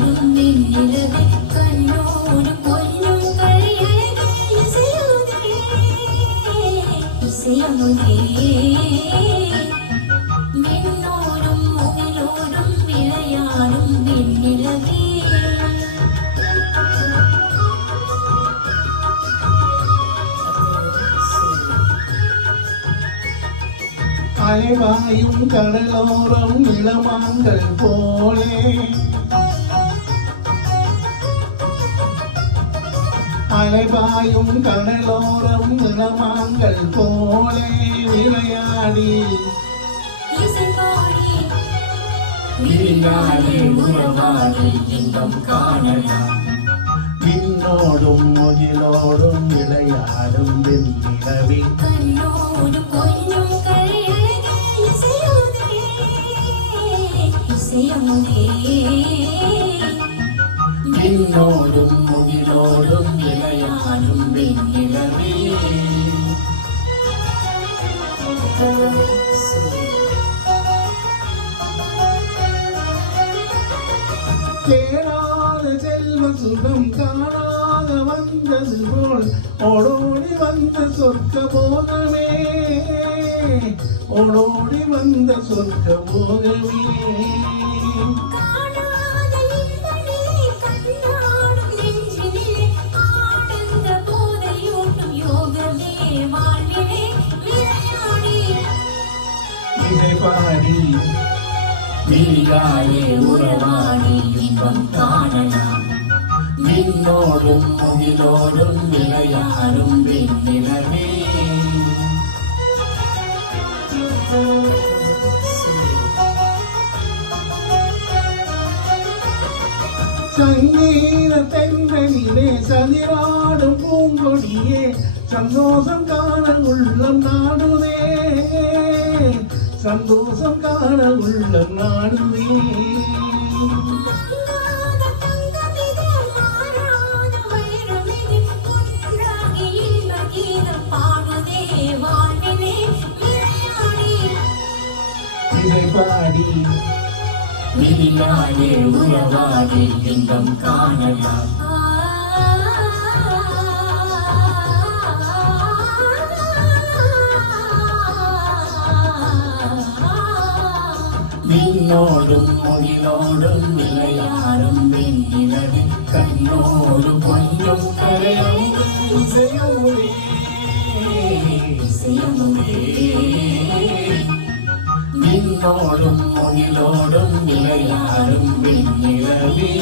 விளையாடும் வெண்ணிலவே கண்ணோடு கொஞ்சம் கரையழகே இசையுதே இசையமுதே மின்னோடும் முகிலோடும் விளையாடும் வெண்ணிலவே அலைவாயும் கடலோரம் இளமான்கள் போலே அலைவாயும் கடலோரம் இளமான்கள் போலே விளையாடி விளையாடி உறவாடி இன்பம் காணலாம் விண்ணோடும் முகிலோடும் விளையாடும் வெண்ணிலவே கண்ணோடு கொஞ்சம் கரையழகே இசையுதே இசையமுதே விண்ணோடும் முகிலோடும் விளையாடும் வெண்ணிலவே தேடாத செல்வ சுகம் காணாத வந்தது போல் ஓடோடி வந்த சொர்க்க போகமே ஓடோடி வந்த சொர்க்க போகமே இசை பாடி விழியாலே உறவாடி இன்பம் காணலாம் விண்ணோடும் முகிலோடும் விளையாடும் வெண்ணிலவே சங்கீத தென்றலிலே சதிராடும் பூங்கொடியே சந்தோஷம் காண உள்ளம் நாடுவே சந்தோஷம் காண உள்ளம் நாடுவே இதை பாடி விழியாலே உறவாடி இன்பம் காணலாம் விண்ணோடும் முகிலோடும் விளையாடும் வெண்ணிலவே கண்ணோடு கொஞ்சம் கரையழகே இசையமுதே இசையமுதே விண்ணோடும் முகிலோடும் விளையாடும் வெண்ணிலவே